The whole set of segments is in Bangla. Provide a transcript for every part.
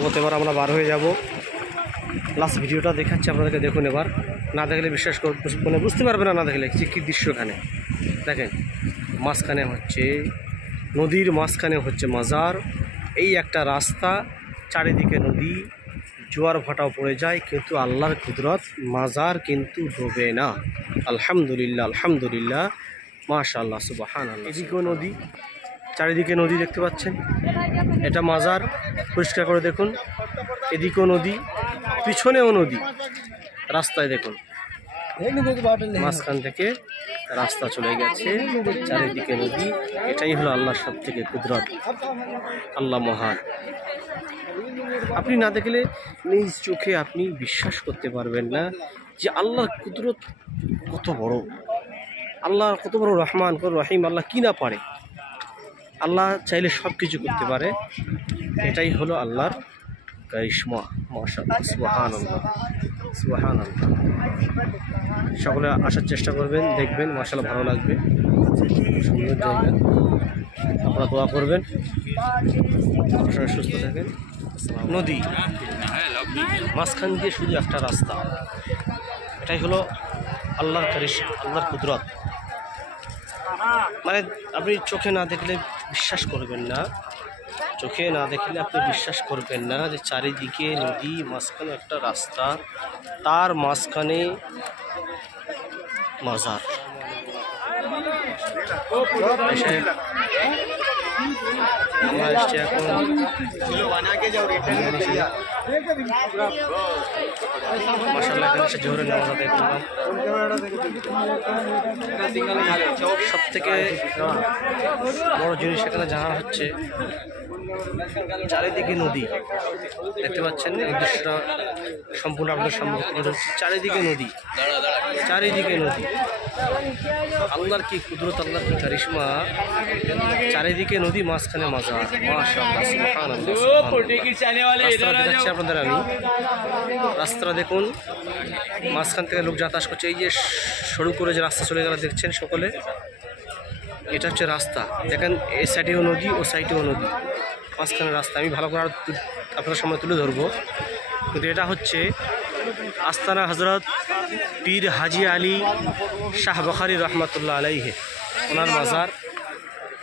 সম্ভবত এবার আমরা বার হয়ে যাব। লাস্ট ভিডিওটা দেখাচ্ছি আপনাদেরকে, দেখুন। এবার না দেখলে বিশ্বাস মানে বুঝতে পারবে না দেখলে যে কী দৃশ্য। এখানে দেখেন, মাঝখানে হচ্ছে নদীর মাঝখানে হচ্ছে মাজার, এই একটা রাস্তা, চারিদিকে নদী, জোয়ার ভাটাও পড়ে যায়, কিন্তু আল্লাহর কুদরত, মাজার কিন্তু ডোবে না। আলহামদুলিল্লাহ, আলহামদুলিল্লাহ, মাশাআল্লাহ, সুবহানাল্লাহ। এদিকেও নদী, চারিদিকে নদী দেখতে পাচ্ছেন। এটা মাজার, পরিষ্কার করে দেখুন। এদিকেও নদী, পিছনেও নদী, রাস্তায় দেখুন মাঝখান থেকে রাস্তা চলে গেছে, চারিদিকে নদী। এটাই হলো আল্লাহর সব থেকে কুদরত, আল্লাহ মহান। আপনি না দেখলে নিজ চোখে আপনি বিশ্বাস করতে পারবেন না যে আল্লাহর কুদরত কত বড়, আল্লাহ কত বড় রহমান, কত রহিম। আল্লাহ কি না পারে? আল্লাহ চাইলে সব কিছু করতে পারে। এটাই হলো আল্লাহর কারিশমা, মাশাআল্লাহ, সুবহানাল্লাহ, সুবহানাল্লাহ। সকলে আসার চেষ্টা করবেন, দেখবেন, মাশাআল্লাহ, ভালো লাগবে। সুন্দর জায়গা, আপনারা দোয়া করবেন, সবাই সুস্থ থাকেন। নদী মাঝখান দিয়ে শুধু একটা রাস্তা, এটাই হলো আল্লাহর কারিশমা, আল্লাহর কুদরত। মানে আপনি চোখে না দেখলে বিশ্বাস করবেন না, চোখে না দেখলে আপনি বিশ্বাস করবেন না যে চারিদিকে নদী, মাঝখানে একটা রাস্তা, তার মাঝখানে মাজার। আমরা এসছি এখন মাশাআল্লাহ, এখানে এসে জোহরের নামাজ আদায় করলাম। সব থেকে বড় জিনিস এখানে জানা হচ্ছে চারিদিকে নদী দেখতে পাচ্ছেন। এই দৃশ্যটা সম্পূর্ণ আপনাদের সামনে তুলে ধরছি। চারিদিকে নদী, চারিদিকে নদী, আল্লাহর কি কুদরত, আল্লাহর কি কারিশমা। চারিদিকে নদী, মাঝখানে মাজার, মাশাআল্লাহ, সুবহানাল্লাহ। রাস্তা দেখাচ্ছি আপনাদের আমি, রাস্তাটা দেখুন। মাঝখান থেকে লোক যাতায়াত করছে। এই যে সরু করে যে রাস্তা চলে গেল দেখছেন সকলে, এটা হচ্ছে রাস্তা। দেখেন এই সাইডেও নদী, ও সাইডেও নদী, মাঝখানে রাস্তা। আমি ভালো করে আপনাদের সামনে তুলে ধরবো। কিন্তু এটা হচ্ছে আস্তানা হজরত পীর হাজি আলী শাহ বখারি রহমাতুল্লাহ আলাইহে, ওনার মাজার।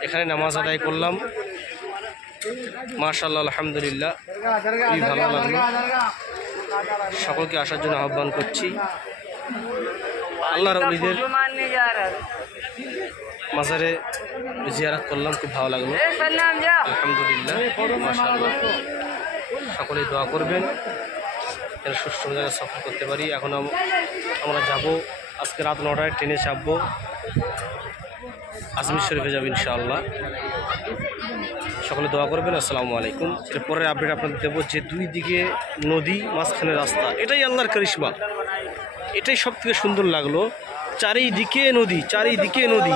এখানে নামাজ আদায় করলাম, মাশাআল্লাহ, আলহামদুলিল্লাহ, খুবই ভালো লাগলো। সকলকে আসার জন্য আহ্বান করছি। আল্লাহর ওলিদের মাজারে জিয়ারত করলাম, খুব ভালো লাগলো, আলহামদুলিল্লাহ, মাশাআল্লাহ। সকলেই দোয়া করবেন যেন সুস্থ জায়গায় সফর করতে পারি। এখন আমরা যাব, আজকে রাত 9টায় ট্রেনে চাপবো, আজমির শরীফে যাবো ইনশাআল্লাহ। সকলে দোয়া করবেন। আসসালামু আলাইকুম। এরপরের আপডেট আপনাদের দেবো যে দুই দিকে নদী, মাঝখানে রাস্তা। এটাই আল্লাহর কারিশমা, এটাই সব থেকে সুন্দর লাগলো। চারিদিকে নদী, চারিদিকে নদী,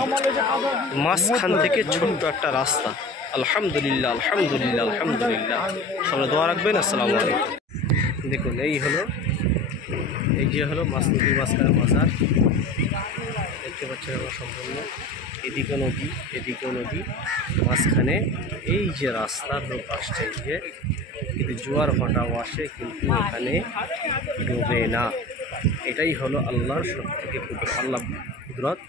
মাঝখান থেকে ছোট্ট একটা রাস্তা। আলহামদুলিল্লাহ, আলহামদুলিল্লাহ, আলহামদুলিল্লাহ। সবাই দোয়া রাখবেন। আসসালামু আলাইকুম। দেখুন এই যে হলো নদীর মাঝখানে মাজার, দেখতে পাচ্ছেন আমরা সম্পূর্ণ। এদিকে নদী, এদিকেও নদী, মাঝখানে এই যে রাস্তার লোক আসছে, এই যে, কিন্তু জোয়ার ভাটাও আসে, কিন্তু এখানে ডোবে না। এটাই হলো আল্লাহর সব থেকে আল্লাহ কুদরত,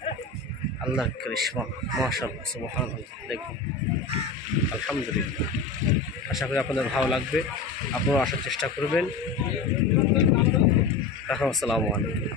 আল্লাহর কারিশমা, মাশাআল্লাহ, সুবহানাল্লাহ। দেখুন, আলহামদুলিল্লাহ। আশা করি আপনাদের ভালো লাগবে, আপনারাও আসার চেষ্টা করবেন। আসসালামু আলাইকুম।